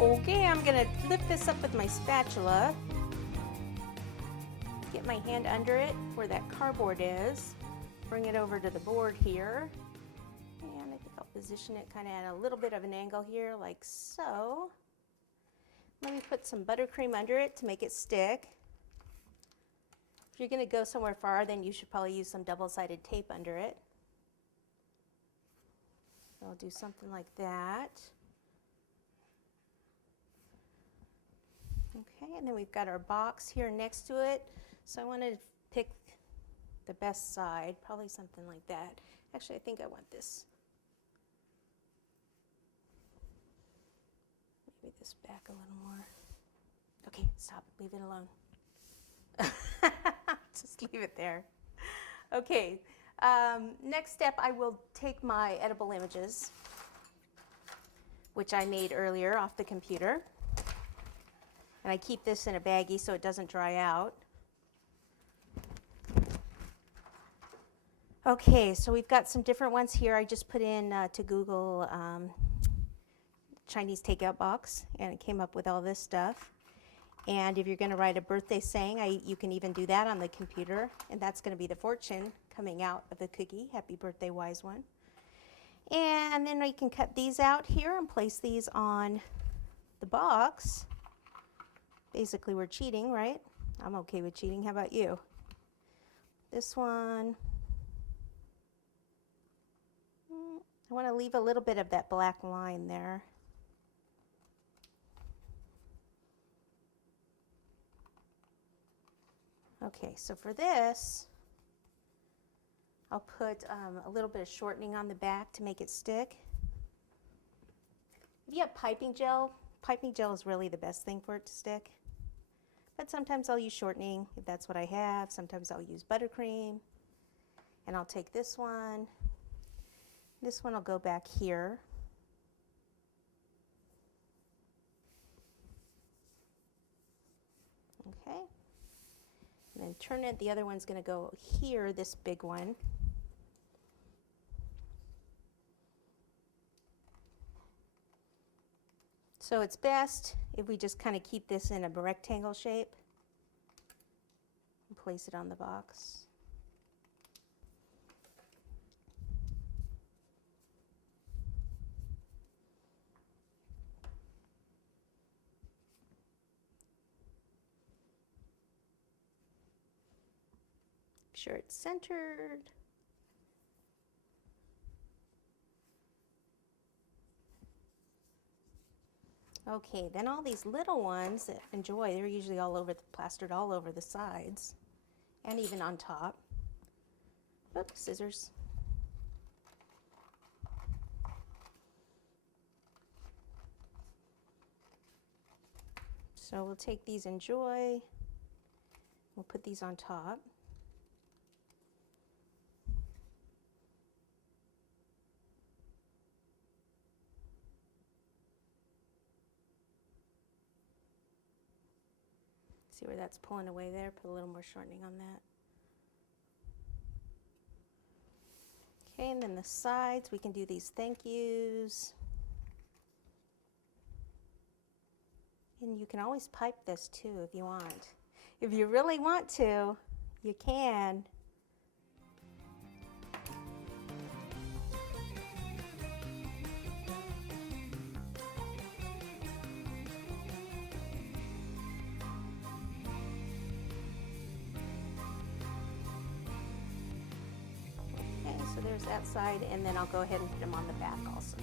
Okay, I'm gonna lift this up with my spatula. Get my hand under it where that cardboard is. Bring it over to the board here. And I think I'll position it kind of at a little bit of an angle here, like so. Let me put some buttercream under it to make it stick. If you're gonna go somewhere far, then you should probably use some double-sided tape under it. So I'll do something like that. Okay, and then we've got our box here next to it. So I want to pick the best side, probably something like that. Actually, I think I want this. Maybe this back a little more. Okay, stop, leave it alone. Just leave it there. Okay, next step, I will take my edible images, which I made earlier off the computer. And I keep this in a baggie so it doesn't dry out. Okay, so we've got some different ones here. I just put in to Google Chinese takeout box, and it came up with all this stuff. And if you're going to write a birthday saying, you can even do that on the computer, and that's going to be the fortune coming out of the cookie. Happy birthday, wise one. And then we can cut these out here and place these on the box. Basically, we're cheating, right? I'm okay with cheating. How about you? This one, I want to leave a little bit of that black line there. Okay, so for this, I'll put a little bit of shortening on the back to make it stick. If you have piping gel is really the best thing for it to stick. But sometimes I'll use shortening if that's what I have. Sometimes I'll use buttercream. And I'll take this one. This one will go back here. Okay. And then turn it. The other one's going to go here, this big one. So it's best if we just kind of keep this in a rectangle shape and place it on the box. Make sure it's centered. Okay, then all these little ones that enjoy, they're usually all over, plastered all over the sides and even on top. Oops, scissors. So we'll take these enjoy, we'll put these on top. See where that's pulling away there? Put a little more shortening on that. Okay, and then the sides, we can do these thank yous. And you can always pipe this too if you want. If you really want to, you can. So there's that side, and then I'll go ahead and put them on the back also.